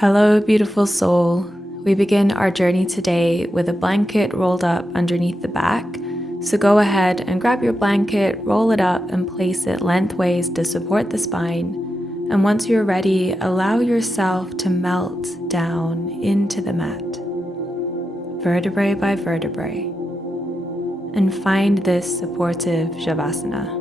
Hello, beautiful soul. We begin our journey today with a blanket rolled up underneath the back. So go ahead and grab your blanket, roll it up, and place it lengthways to support the spine. And once you're ready, allow yourself to melt down into the mat, vertebrae by vertebrae, and find this supportive Shavasana.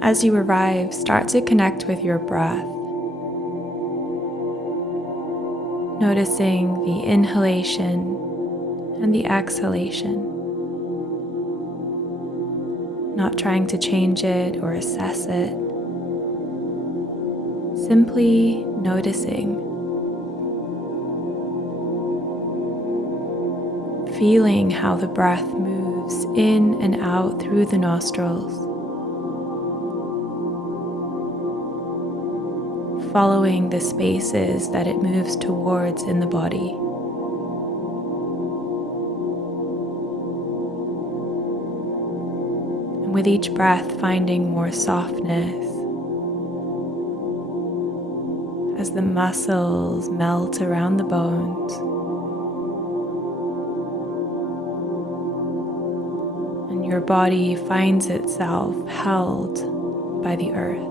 As you arrive, start to connect with your breath, noticing the inhalation and the exhalation, not trying to change it or assess it, simply noticing, feeling how the breath moves in and out through the nostrils, following the spaces that it moves towards in the body. And with each breath, finding more softness as the muscles melt around the bones. And your body finds itself held by the earth.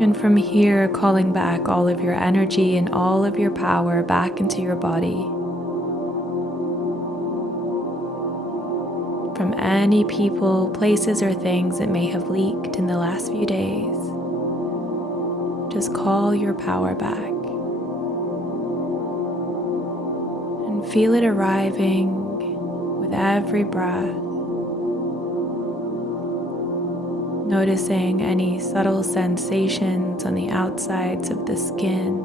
And from here, calling back all of your energy and all of your power back into your body. From any people, places, or things that may have leaked in the last few days, just call your power back. And feel it arriving with every breath. Noticing any subtle sensations on the outsides of the skin,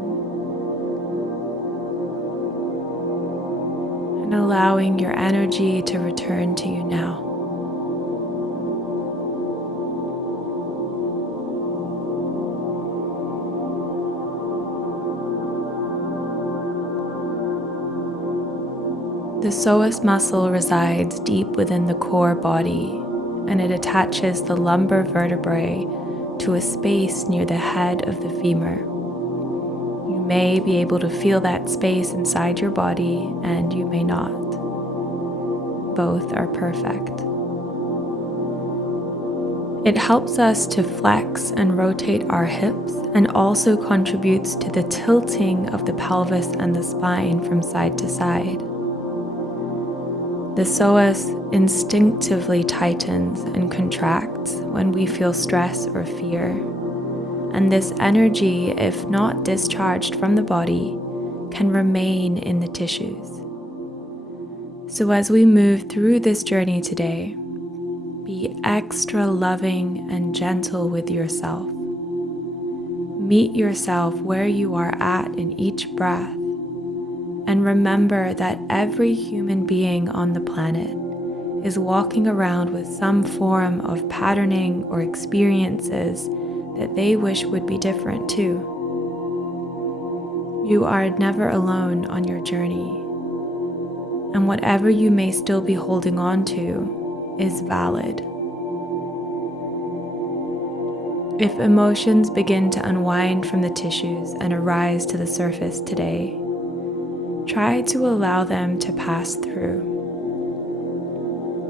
and allowing your energy to return to you now. The psoas muscle resides deep within the core body, and it attaches the lumbar vertebrae to a space near the head of the femur. You may be able to feel that space inside your body, and you may not. Both are perfect. It helps us to flex and rotate our hips and also contributes to the tilting of the pelvis and the spine from side to side. The psoas instinctively tightens and contracts when we feel stress or fear, and this energy, if not discharged from the body, can remain in the tissues. So as we move through this journey today, be extra loving and gentle with yourself. Meet yourself where you are at in each breath. And remember that every human being on the planet is walking around with some form of patterning or experiences that they wish would be different too. You are never alone on your journey, and whatever you may still be holding on to is valid. If emotions begin to unwind from the tissues and arise to the surface today, try to allow them to pass through.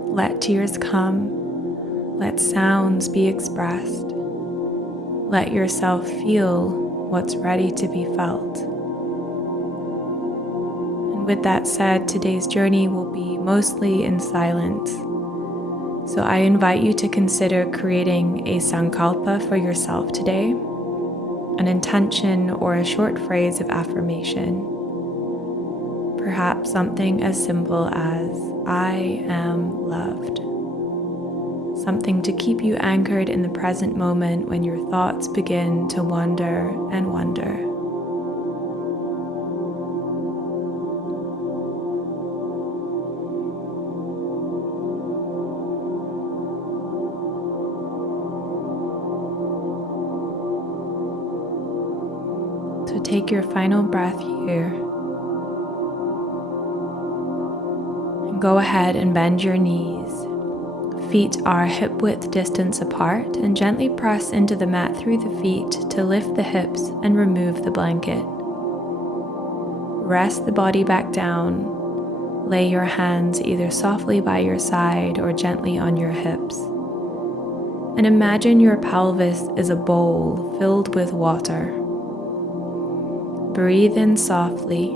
Let tears come, let sounds be expressed, let yourself feel what's ready to be felt. And with that said, today's journey will be mostly in silence. So I invite you to consider creating a sankalpa for yourself today, an intention or a short phrase of affirmation. Perhaps something as simple as, I am loved. Something to keep you anchored in the present moment when your thoughts begin to wander and wonder. So take your final breath here. And go ahead and bend your knees. Feet are hip width distance apart, and gently press into the mat through the feet to lift the hips and remove the blanket. Rest the body back down. Lay your hands either softly by your side or gently on your hips. And imagine your pelvis is a bowl filled with water. Breathe in softly.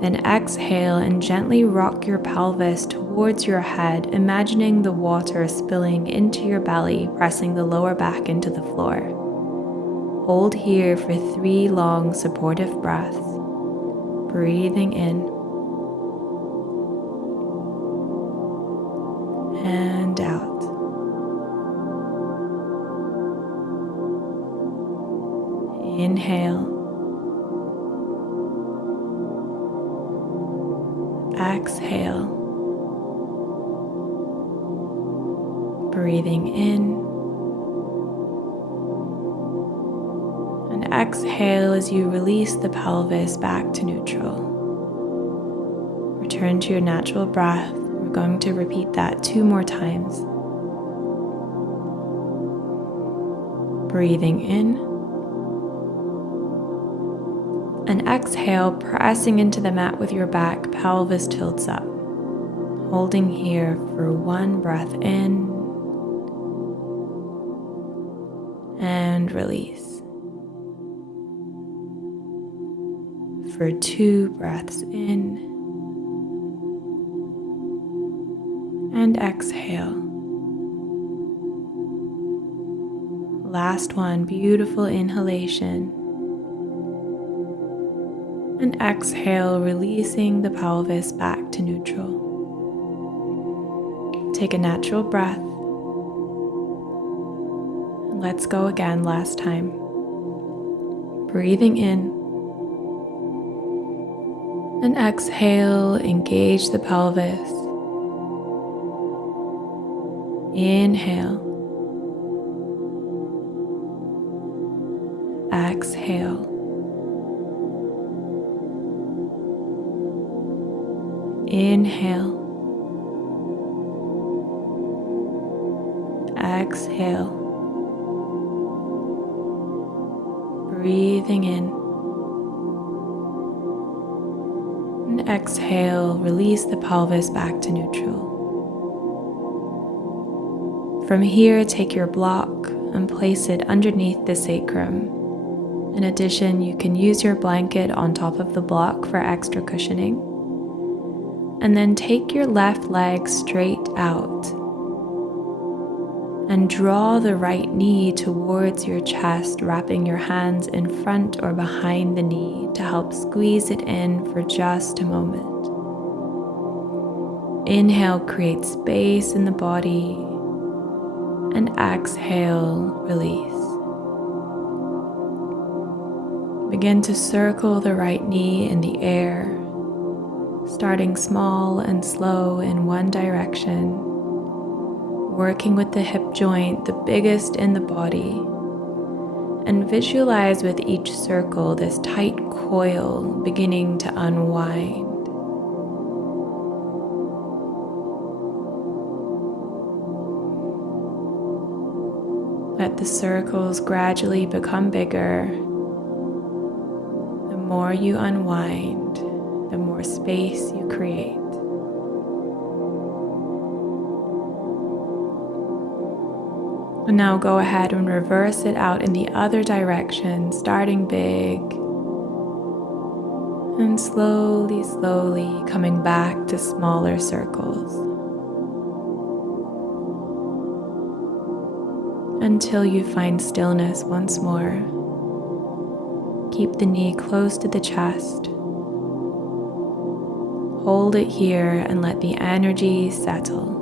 Then exhale and gently rock your pelvis towards your head, imagining the water spilling into your belly, pressing the lower back into the floor. Hold here for 3 long supportive breaths. Breathing in and out. Inhale. Exhale. Breathing in and exhale as you release the pelvis back to neutral. Return to your natural breath. We're going to repeat that 2 more times. Breathing in and exhale, pressing into the mat with your back, pelvis tilts up. Holding here for 1 breath in and release. For 2 breaths in and exhale. Last one, beautiful inhalation. And exhale, releasing the pelvis back to neutral. Take a natural breath. Let's go again, last time. Breathing in. And exhale, engage the pelvis. Inhale. Exhale. Inhale. Exhale. Breathing in. And exhale, release the pelvis back to neutral. From here, take your block and place it underneath the sacrum. In addition, you can use your blanket on top of the block for extra cushioning. And then take your left leg straight out and draw the right knee towards your chest, wrapping your hands in front or behind the knee to help squeeze it in for just a moment. Inhale, create space in the body, and exhale, release. Begin to circle the right knee in the air, starting small and slow in one direction, working with the hip joint, the biggest in the body, and visualize with each circle this tight coil beginning to unwind. Let the circles gradually become bigger. The more you unwind, the more space you create. And now go ahead and reverse it out in the other direction, starting big and slowly, slowly coming back to smaller circles until you find stillness once more. Keep the knee close to the chest. Hold it here and let the energy settle.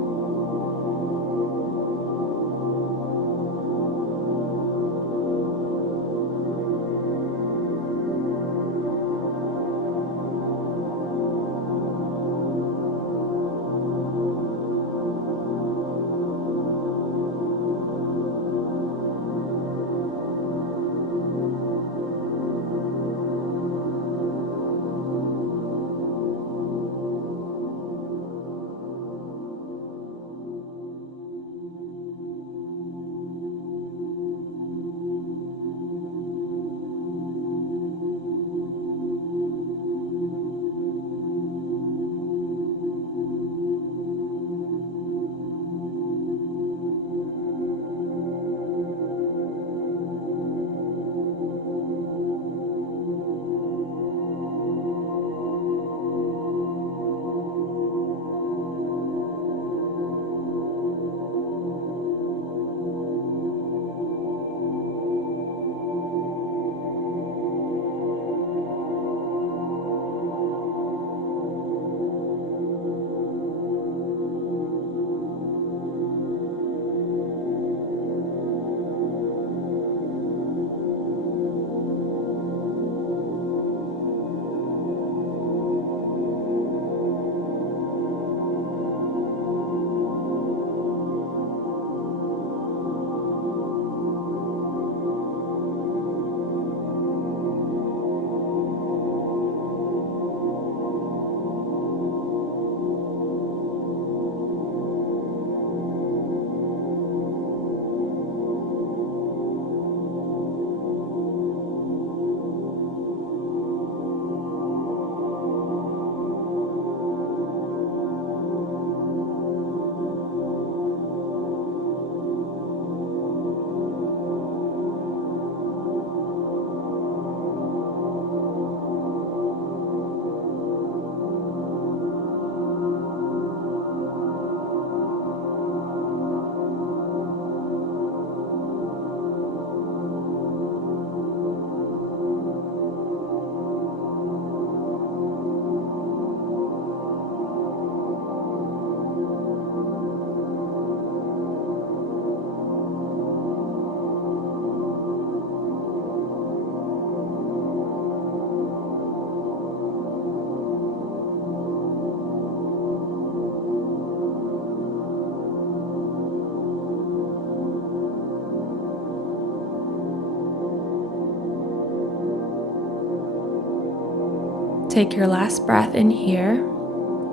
Take your last breath in here.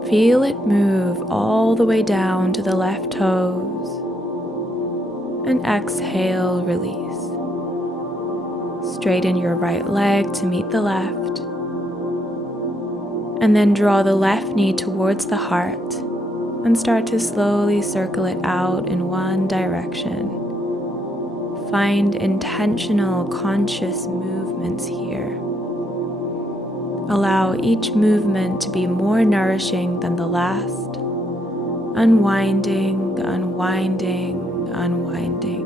Feel it move all the way down to the left toes. And exhale, release. Straighten your right leg to meet the left. And then draw the left knee towards the heart and start to slowly circle it out in one direction. Find intentional, conscious movements here. Allow each movement to be more nourishing than the last. Unwinding, unwinding, unwinding.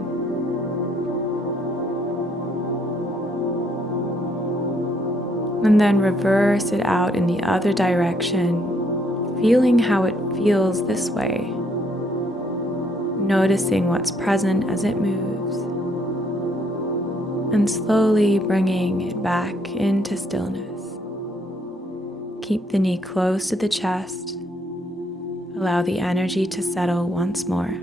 And then reverse it out in the other direction, feeling how it feels this way. Noticing what's present as it moves. And slowly bringing it back into stillness. Keep the knee close to the chest. Allow the energy to settle once more.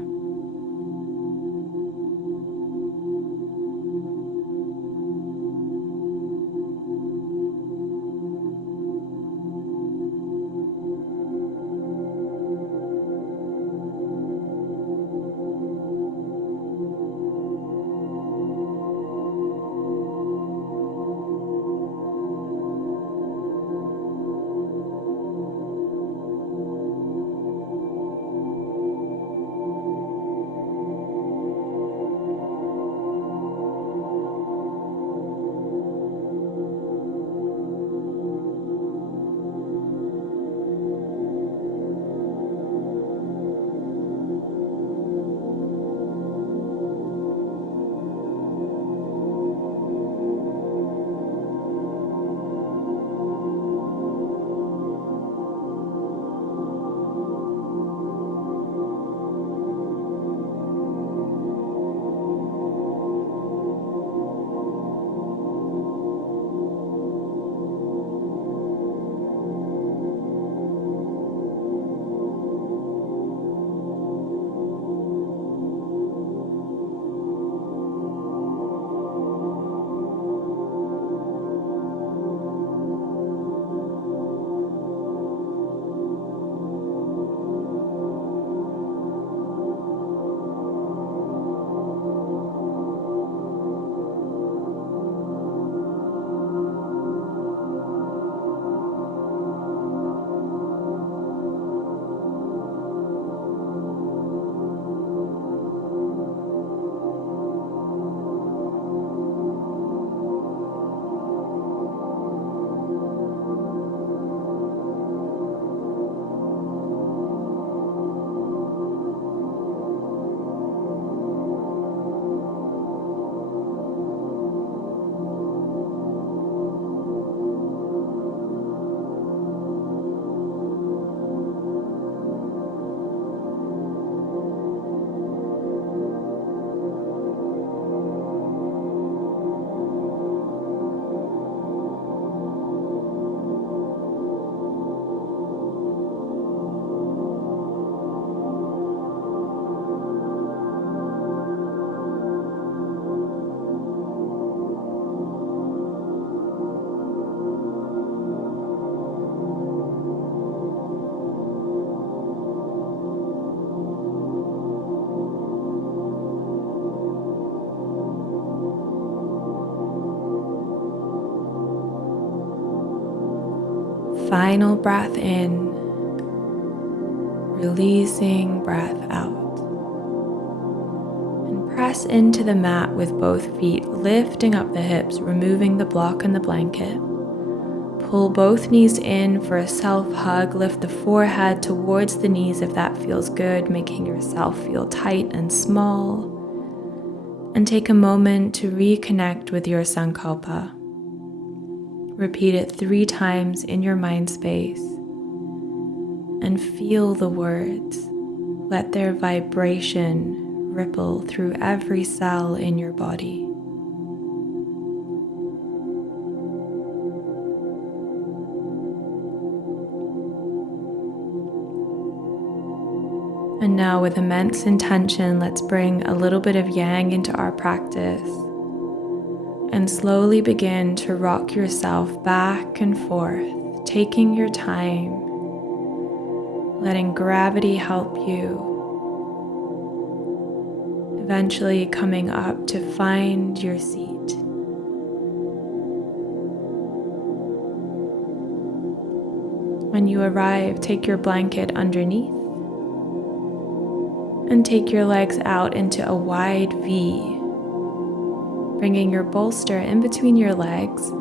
Final breath in, releasing breath out. And press into the mat with both feet, lifting up the hips, removing the block and the blanket. Pull both knees in for a self-hug. Lift the forehead towards the knees if that feels good, making yourself feel tight and small. And take a moment to reconnect with your Sankalpa. Repeat it 3 times in your mind space and feel the words. Let their vibration ripple through every cell in your body. And now with immense intention, let's bring a little bit of yang into our practice. And slowly begin to rock yourself back and forth, taking your time, letting gravity help you, eventually coming up to find your seat. When you arrive, take your blanket underneath and take your legs out into a wide V, bringing your bolster in between your legs.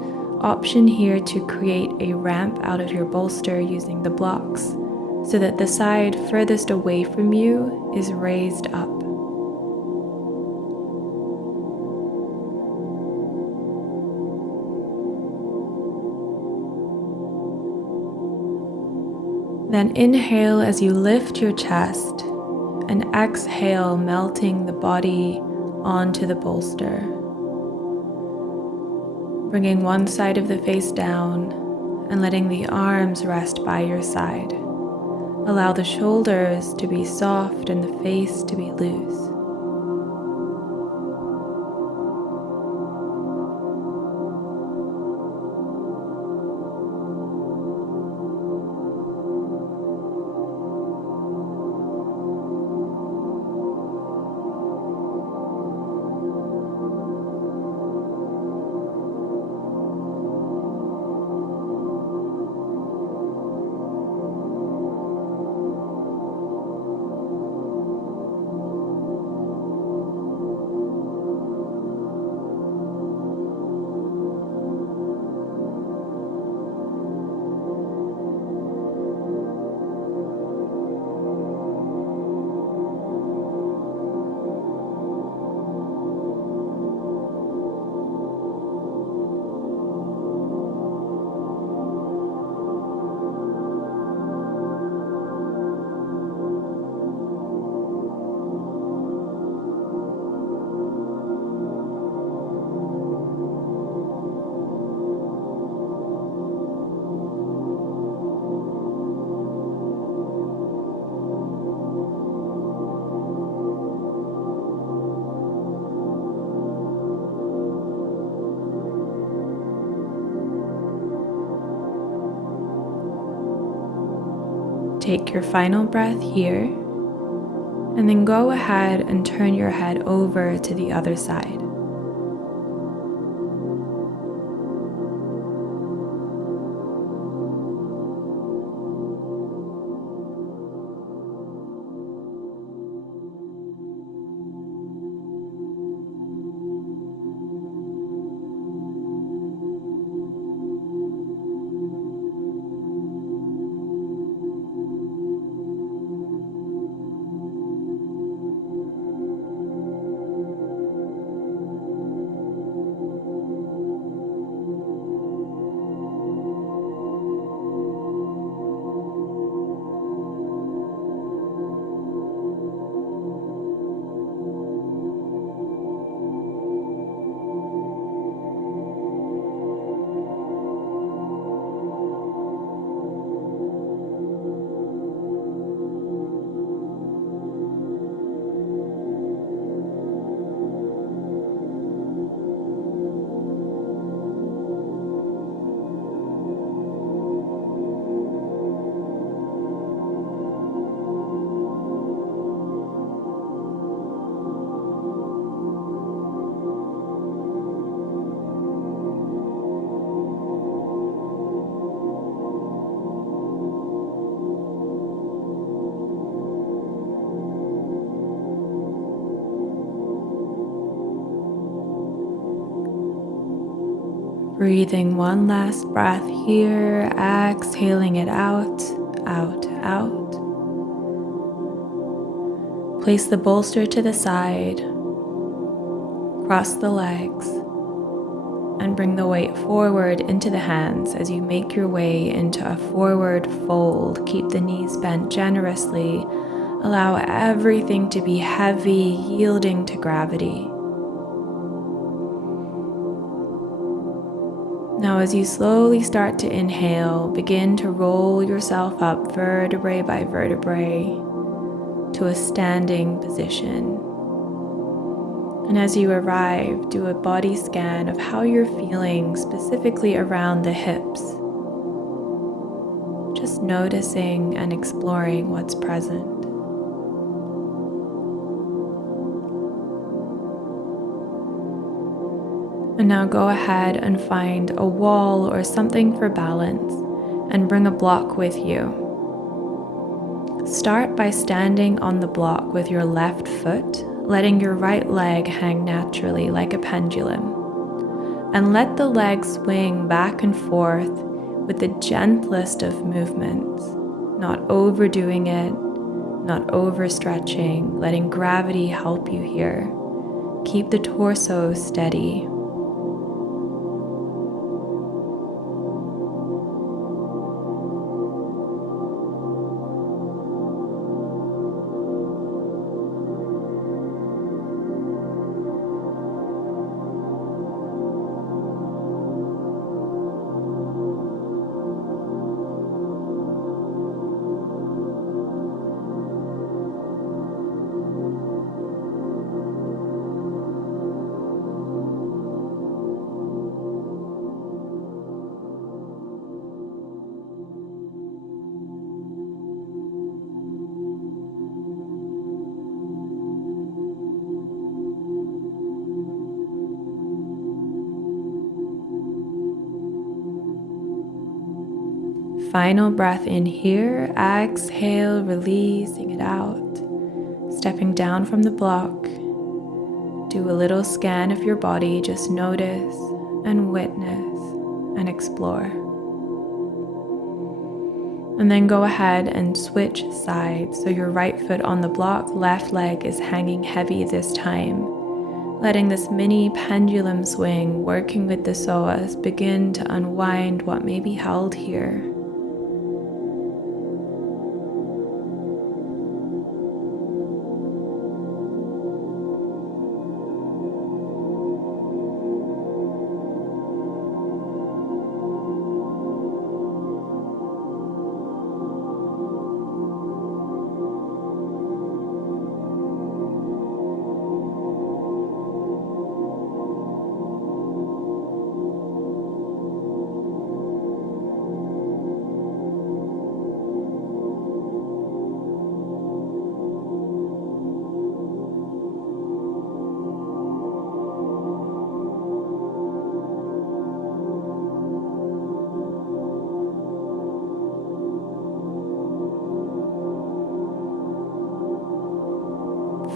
Option here to create a ramp out of your bolster using the blocks so that the side furthest away from you is raised up. Then inhale as you lift your chest and exhale, melting the body onto the bolster. Bringing one side of the face down and letting the arms rest by your side. Allow the shoulders to be soft and the face to be loose. Take your final breath here, and then go ahead and turn your head over to the other side. Breathing one last breath here, exhaling it out, out, out. Place the bolster to the side, cross the legs, and bring the weight forward into the hands as you make your way into a forward fold. Keep the knees bent generously. Allow everything to be heavy, yielding to gravity. Now, as you slowly start to inhale, begin to roll yourself up vertebrae by vertebrae to a standing position. And as you arrive, do a body scan of how you're feeling, specifically around the hips. just noticing and exploring what's present. And now go ahead and find a wall or something for balance and bring a block with you. Start by standing on the block with your left foot, letting your right leg hang naturally like a pendulum. And let the leg swing back and forth with the gentlest of movements, not overdoing it, not overstretching, letting gravity help you here. Keep the torso steady. Final breath in here, exhale, releasing it out. Stepping down from the block, do a little scan of your body, just notice and witness and explore. And then go ahead and switch sides. So your right foot on the block, left leg is hanging heavy this time. Letting this mini pendulum swing, working with the psoas, begin to unwind what may be held here.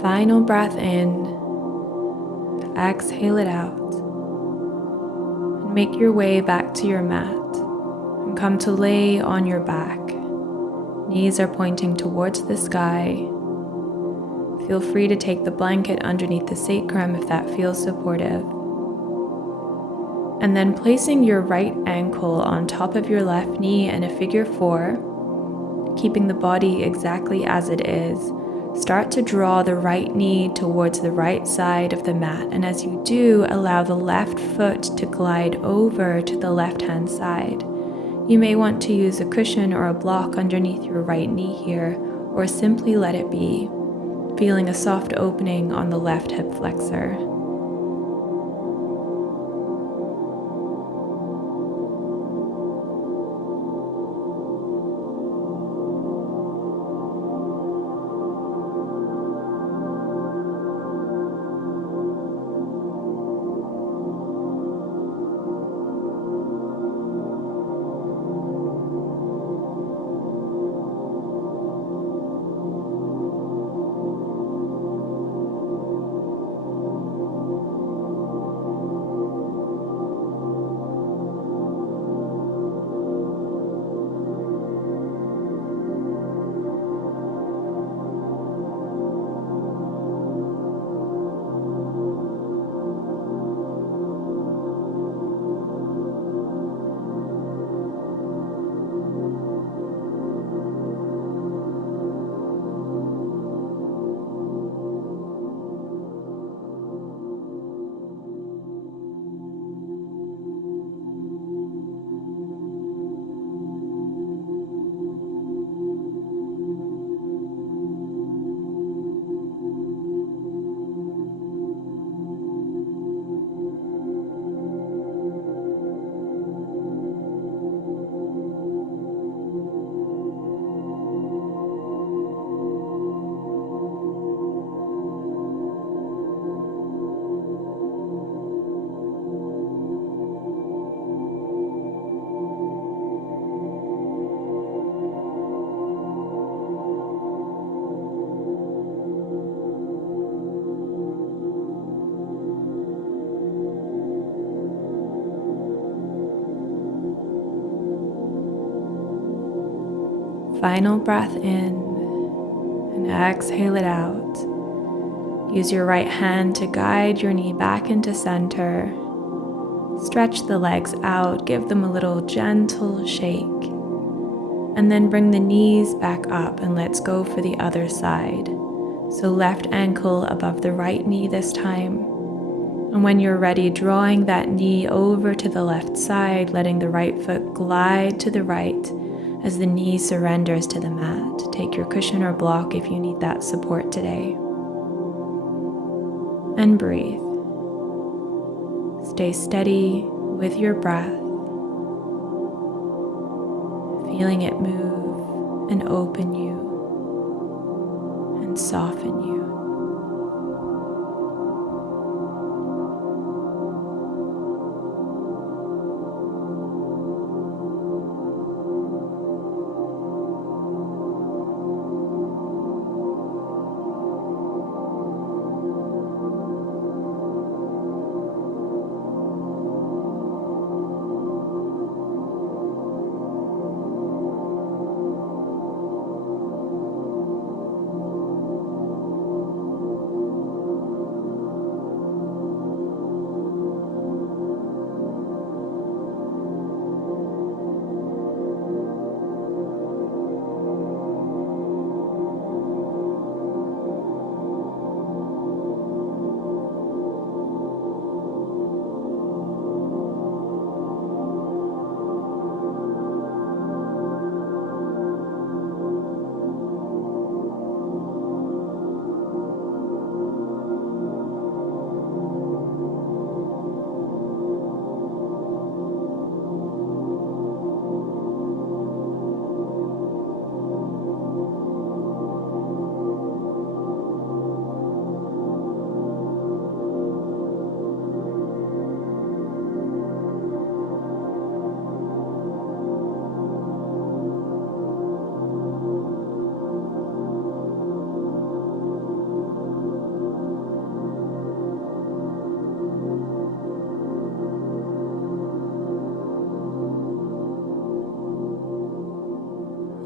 Final breath in, exhale it out, and make your way back to your mat and come to lay on your back. Knees are pointing towards the sky. Feel free to take the blanket underneath the sacrum if that feels supportive. And then placing your right ankle on top of your left knee in a figure 4, keeping the body exactly as it is. Start to draw the right knee towards the right side of the mat, and as you do, allow the left foot to glide over to the left-hand side. You may want to use a cushion or a block underneath your right knee here, or simply let it be, feeling a soft opening on the left hip flexor. final breath in and exhale it out. Use your right hand to guide your knee back into center. Stretch the legs out, give them a little gentle shake. And then bring the knees back up and let's go for the other side. So left ankle above the right knee this time. And when you're ready, drawing that knee over to the left side, letting the right foot glide to the right as the knee surrenders to the mat. Take your cushion or block if you need that support today. And breathe. Stay steady with your breath, feeling it move and open you and soften you.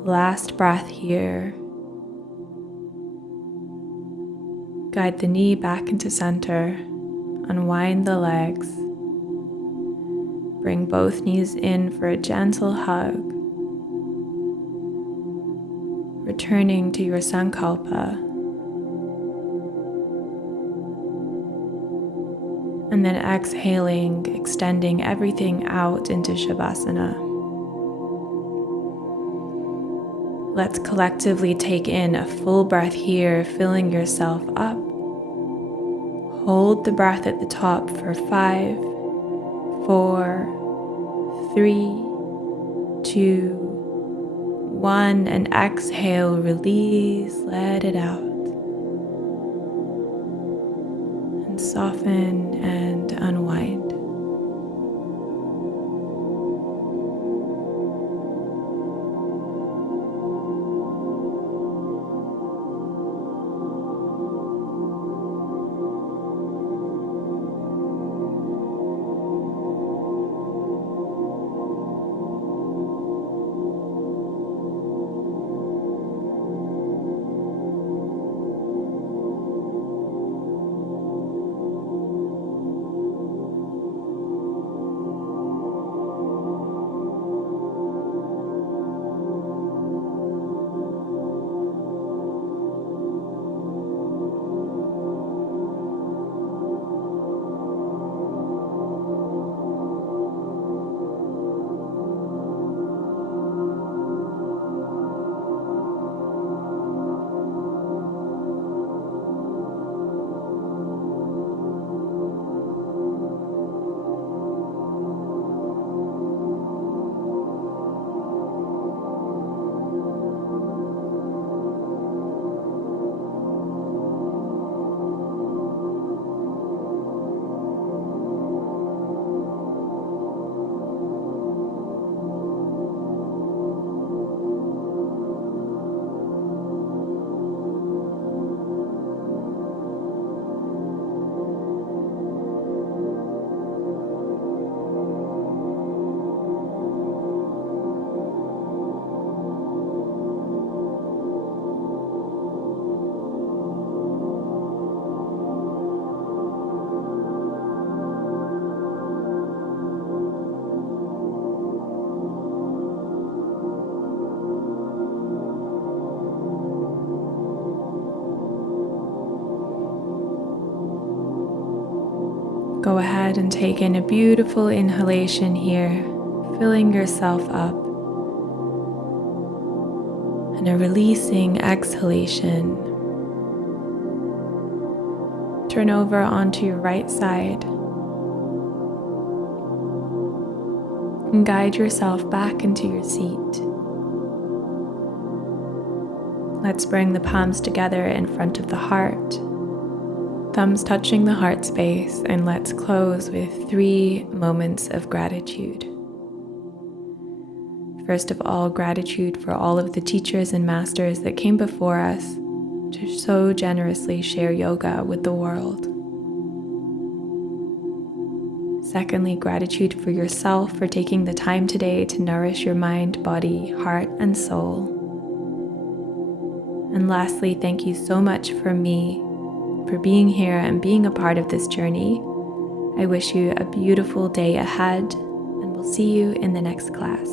Last breath here. Guide the knee back into center. Unwind the legs. Bring both knees in for a gentle hug. Returning to your Sankalpa. And then exhaling, extending everything out into Shavasana. Let's collectively take in a full breath here, filling yourself up. Hold the breath at the top for 5, 4, 3, 2, 1, and exhale, release, let it out. And soften and unwind. Go ahead and take in a beautiful inhalation here, filling yourself up, and a releasing exhalation. Turn over onto your right side and guide yourself back into your seat. Let's bring the palms together in front of the heart, thumbs touching the heart space, and let's close with 3 moments of gratitude. First of all, gratitude for all of the teachers and masters that came before us to so generously share yoga with the world. Secondly, gratitude for yourself for taking the time today to nourish your mind, body, heart, and soul. And lastly, thank you so much for being here and being a part of this journey. I wish you a beautiful day ahead, and we'll see you in the next class.